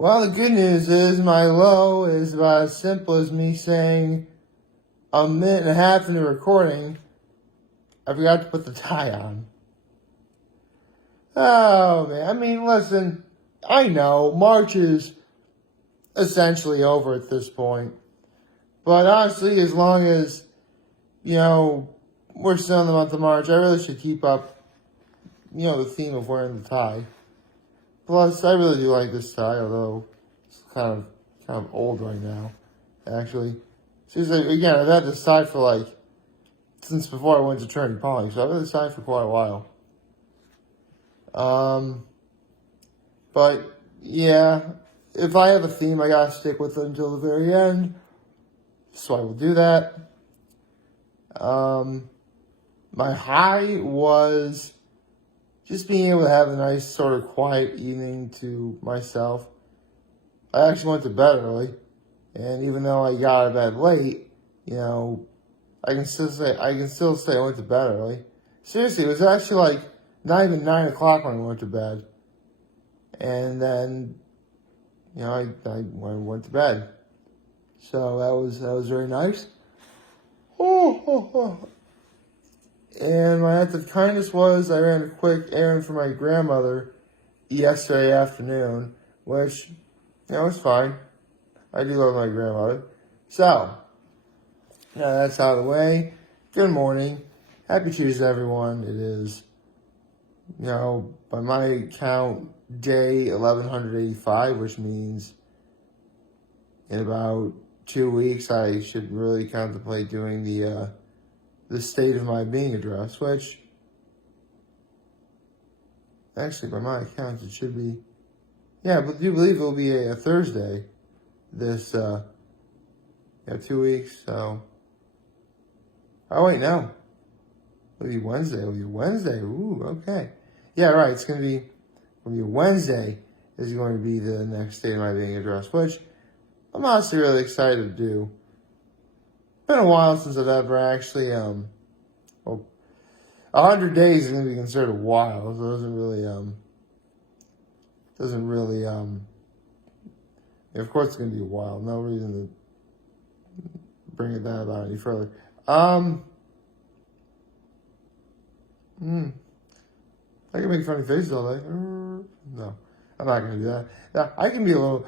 Well, the good news is my low is about as simple as me saying a minute and a half into recording, I forgot to put the tie on. Oh, man. I mean, listen, I know March is essentially over at this point. But honestly, as long as, we're still in the month of March, I really should keep up, the theme of wearing the tie. Plus, I really do like this tie, although it's kind of old right now, actually. Seriously, again, I've had this tie for since before I went to Trinity Poly, so I've had this tie for quite a while. But, yeah, if I have a theme, I gotta stick with it until the very end. So I will do that. My high was just being able to have a nice sort of quiet evening to myself. I actually went to bed early, and even though I got out of bed late, I can still say I went to bed early. Seriously, it was actually not even 9 o'clock when I went to bed, and then I went to bed. So that was very nice. And my act of kindness was I ran a quick errand for my grandmother yesterday afternoon, which, was fine. I do love my grandmother. So, that's out of the way. Good morning. Happy Tuesday, everyone. It is, by my count, day 1185, which means in about 2 weeks I should really contemplate doing the state of my being address, which actually by my account it should be, but I do believe it will be a Thursday this 2 weeks. So oh wait, no, it'll be Wednesday. Ooh, okay, right, it's gonna be Wednesday is going to be the next state of my being address, which I'm honestly really excited to do. Been a while since I've ever actually, 100 days is going to be considered a while, so it doesn't really, of course it's going to be a while. No reason to bring it down about any further. I can make funny faces all day. No, I'm not going to do that. I can be a little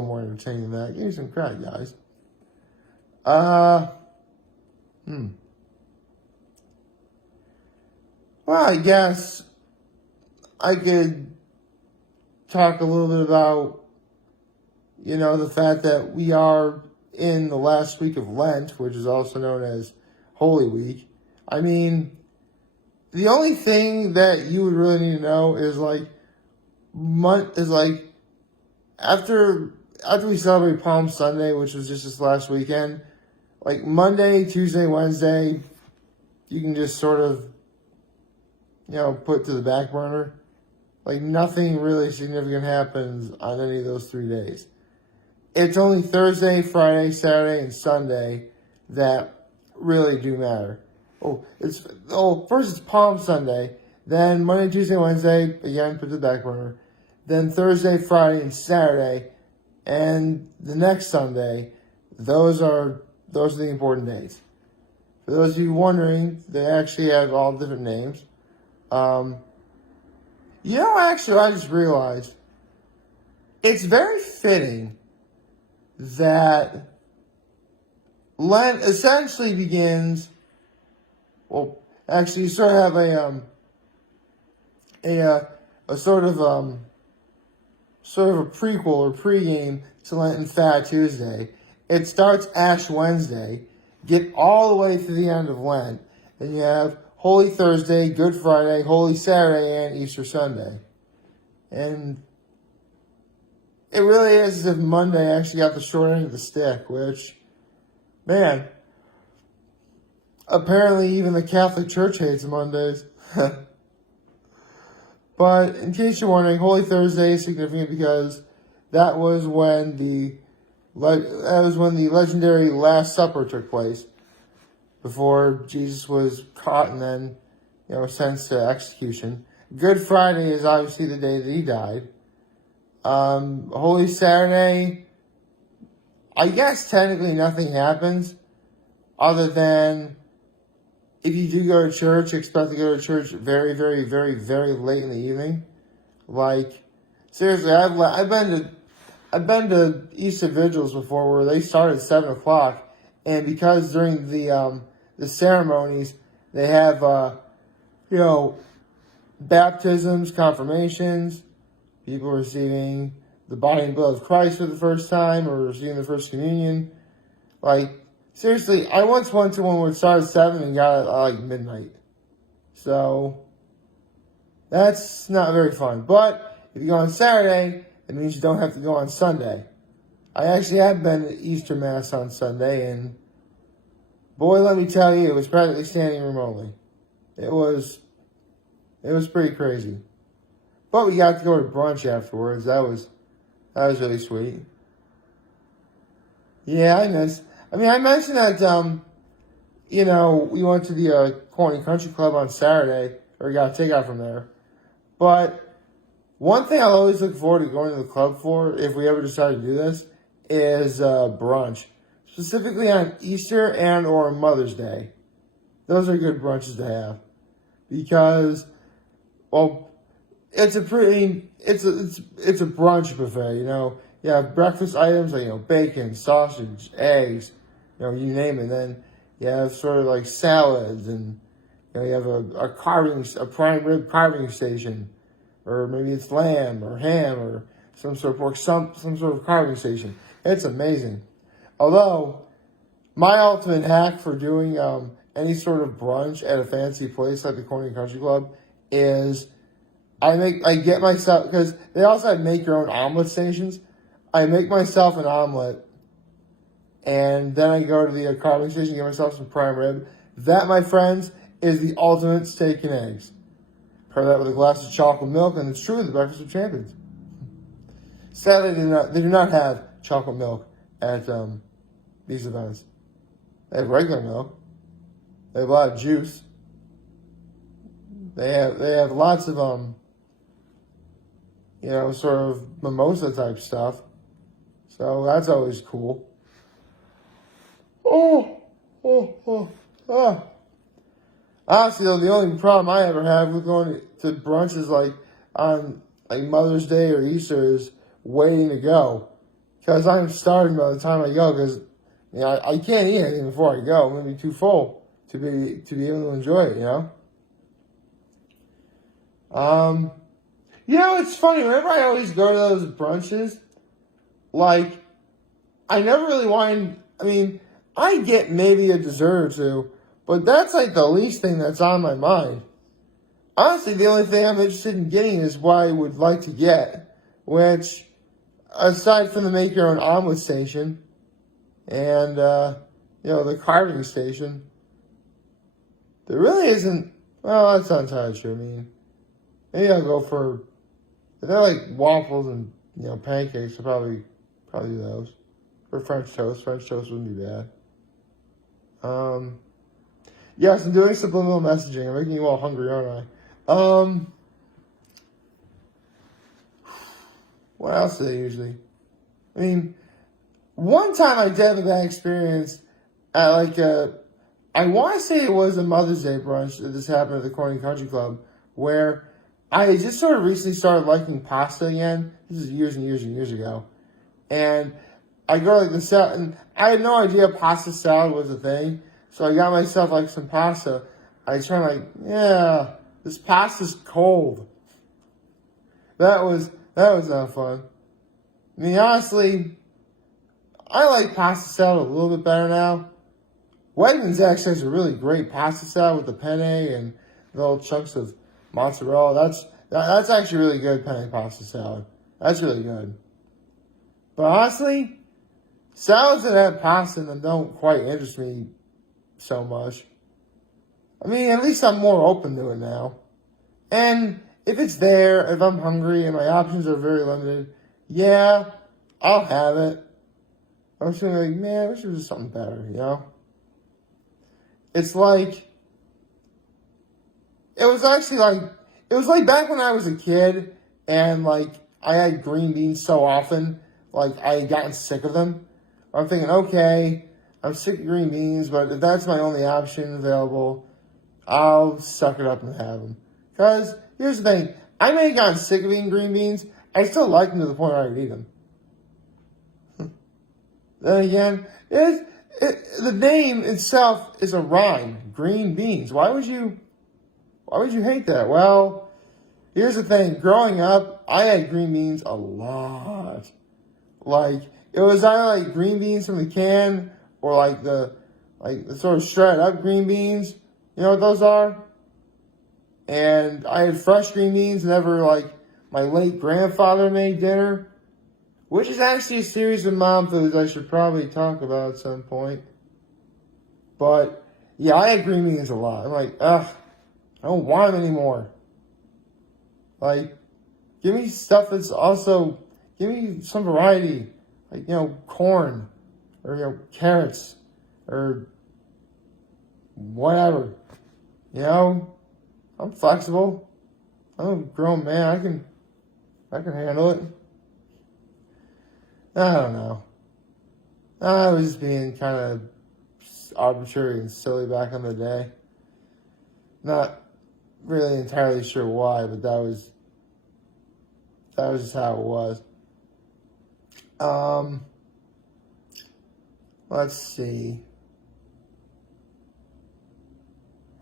more entertaining than that. Give me some credit, guys. Well, I guess I could talk a little bit about, the fact that we are in the last week of Lent, which is also known as Holy Week. I mean, the only thing that you would really need to know is after we celebrate Palm Sunday, which was just this last weekend, Monday, Tuesday, Wednesday, you can just sort of, put to the back burner. Nothing really significant happens on any of those 3 days. It's only Thursday, Friday, Saturday, and Sunday that really do matter. First it's Palm Sunday, then Monday, Tuesday, Wednesday, again, put to the back burner. Then Thursday, Friday, and Saturday, and the next Sunday, those are the important days. For those of you wondering, they actually have all different names. Actually, I just realized it's very fitting that Lent essentially begins. Well, actually, you sort of have a sort of a prequel or pregame to Lent and Fat Tuesday. It starts Ash Wednesday, get all the way through the end of Lent, and you have Holy Thursday, Good Friday, Holy Saturday, and Easter Sunday. And it really is as if Monday actually got the short end of the stick, which, man, apparently even the Catholic Church hates Mondays. But in case you're wondering, Holy Thursday is significant because that was when the legendary Last Supper took place, before Jesus was caught and then, sentenced to execution. Good Friday is obviously the day that he died. Holy Saturday, I guess technically nothing happens other than if you do go to church, expect to go to church very, very, very, very late in the evening. Like, seriously, I've been to Easter vigils before where they start at 7 o'clock, and because during the ceremonies they have you know, baptisms, confirmations, people receiving the body and blood of Christ for the first time or receiving the first communion. Like, seriously, I once went to one where it started at 7 and got it at like midnight. So, that's not very fun. But if you go on Saturday, it means you don't have to go on Sunday. I actually have been to Easter Mass on Sunday, and boy, let me tell you, it was practically standing room only. It was pretty crazy. But we got to go to brunch afterwards. That was really sweet. Yeah, I mentioned that, we went to the Corny Country Club on Saturday, or we got takeout from there. But one thing I always look forward to going to the club for, if we ever decide to do this, is brunch. Specifically on Easter and or Mother's Day. Those are good brunches to have. Because, well, it's a brunch buffet, You have breakfast items like, bacon, sausage, eggs, you name it. Then you have sort of like salads and, you have a prime rib carving station, or maybe it's lamb or ham or some sort of pork, some sort of carving station. It's amazing. Although, my ultimate hack for doing any sort of brunch at a fancy place like the Corny Country Club is I get myself, because they also have make your own omelet stations. I make myself an omelet, and then I go to the carving station, get myself some prime rib. That, my friends, is the ultimate steak and eggs. Pair that with a glass of chocolate milk, and it's truly the breakfast of champions. Sadly, they do not have chocolate milk at these events. They have regular milk. They have a lot of juice. They have lots of sort of mimosa type stuff. So that's always cool. Oh. Honestly, though, the only problem I ever have with going to brunches like on like Mother's Day or Easter is waiting to go, because I'm starving by the time I go. Because I can't eat anything before I go. I'm gonna be too full to be able to enjoy it. It's funny. Whenever I always go to those brunches, like, I never really want. I get maybe a dessert or two, but that's like the least thing that's on my mind. Honestly, the only thing I'm interested in getting is what I would like to get, which, aside from the make your own omelet station and the carving station, there really isn't. Well, that's not entirely true. Maybe I'll go for, if they're like waffles and pancakes, I'll probably do those. Or French toast. French toast wouldn't be bad. Yes, I'm doing subliminal messaging. I'm making you all hungry, aren't I? What else do they usually? One time I did have a bad experience at I want to say it was a Mother's Day brunch that this happened at the Corny Country Club, where I just sort of recently started liking pasta again. This is years and years and years ago. And I go to the salad, and I had no idea pasta salad was a thing. So I got myself some pasta. I tried this pasta's cold. That was not fun. Honestly, I like pasta salad a little bit better now. Wegmans actually has a really great pasta salad with the penne and the little chunks of mozzarella. That's actually really good penne pasta salad. That's really good. But honestly, salads that have pasta in them don't quite interest me so much. At least I'm more open to it now. And if it's there, if I'm hungry and my options are very limited, I'll have it. I'm just gonna be like, man, I wish there was something better, It's like, it was like back when I was a kid and I had green beans so often, like I had gotten sick of them. I'm thinking, okay, I'm sick of green beans, but if that's my only option available, I'll suck it up and have them. Because here's the thing, I may have gotten sick of eating green beans. I still like them to the point where I would eat them. Then again, the name itself is a rhyme. Green beans. Why would you hate that? Well, here's the thing. Growing up, I had green beans a lot. Like, it was either like green beans from the can or like the sort of shredded up green beans. You know what those are? And I had fresh green beans whenever like my late grandfather made dinner. Which is actually a series of mom foods I should probably talk about at some point. But, yeah, I had green beans a lot. I'm like, ugh, I don't want them anymore. Like, give me stuff that's also, give me some variety. Like, corn. Or, carrots. Or whatever. I'm flexible. I'm a grown man. I can handle it. I don't know. I was just being kind of arbitrary and silly back in the day. Not really entirely sure why, but that was just how it was. Let's see.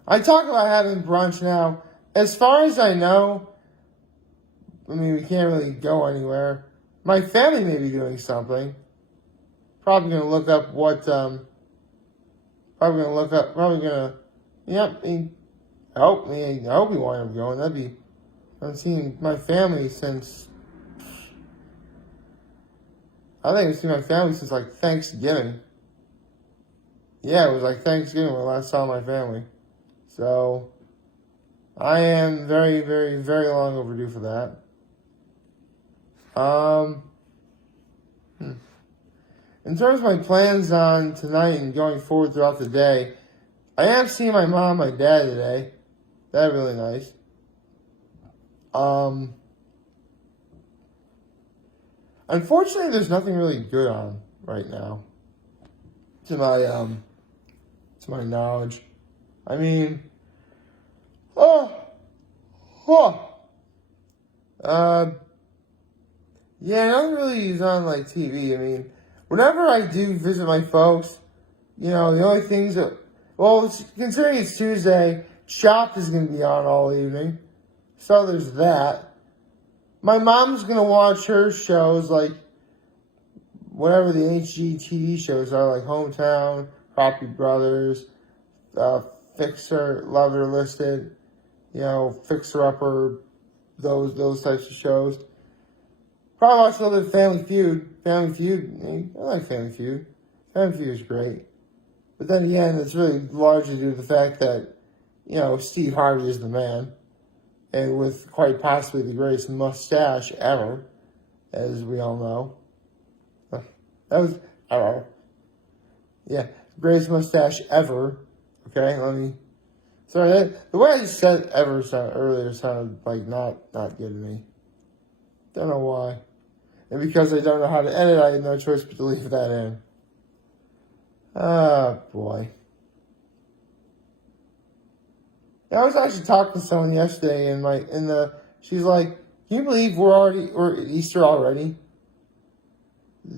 I talk about having brunch now. As far as I know, I mean, we can't really go anywhere. My family may be doing something. Probably going to look up what, I hope we wind up going. I haven't seen my family since, I think I've seen my family since like Thanksgiving. Yeah, it was like Thanksgiving when I last saw my family. So, I am very, very, very long overdue for that. In terms of my plans on tonight and going forward throughout the day, I am seeing my mom and my dad today. That's really nice. Unfortunately, there's nothing really good on right now, to my knowledge. I mean, yeah, nothing really is on like TV. I mean, whenever I do visit my folks, the only things that, well, considering it's Tuesday, Chopped is going to be on all evening. So there's that. My mom's going to watch her shows, like, whatever the HGTV shows are, like Hometown, Happy Brothers, Fixer, Lover Listed, Fixer Upper, those types of shows. Probably watch a little bit of Family Feud. Family Feud, I like Family Feud. Family Feud is great. But then again, it's really largely due to the fact that, Steve Harvey is the man. And with quite possibly the greatest mustache ever, as we all know. Greatest mustache ever. Okay, sorry, the way I said ever earlier sounded like not good to me. Don't know why. And because I don't know how to edit, I had no choice but to leave that in. Oh, boy. I was actually talking to someone yesterday, and she's like, "Can you believe we're at Easter already?"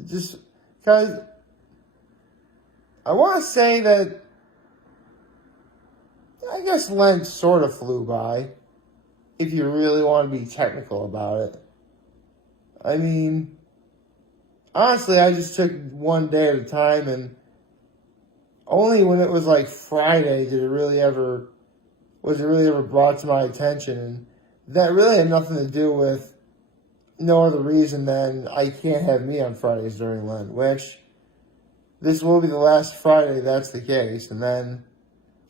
Just because I want to say that I guess Lent sort of flew by, if you really want to be technical about it. I mean, honestly, I just took one day at a time, and only when it was like Friday was it really ever brought to my attention, and that really had nothing to do with no other reason than I can't have meat on Fridays during Lent, which this will be the last Friday that's the case, and then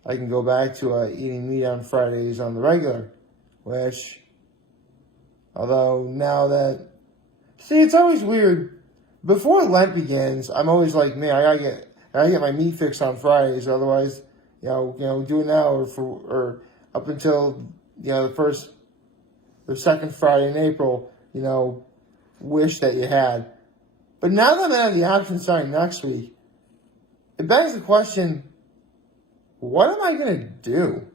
I can go back to eating meat on Fridays on the regular, which, although now that, see, it's always weird. Before Lent begins, I'm always like, man, I gotta get my meat fix on Fridays, otherwise, do it now or up until the second Friday in April, wish that you had. But now that I have the option starting next week, it begs the question, what am I going to do?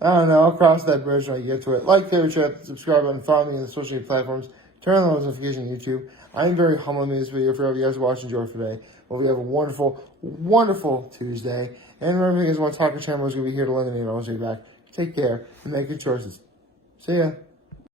I don't know. I'll cross that bridge when I get to it. Like, favorite, share, subscribe, and follow me on the social media platforms. Turn on those notifications on YouTube. I am very humble in this video for all you guys watching. Enjoy today. Well, we have a wonderful, wonderful Tuesday. And remember, if you guys want to talk to channel, is going to be here to eliminate all the way back. Take care and make good choices. See ya.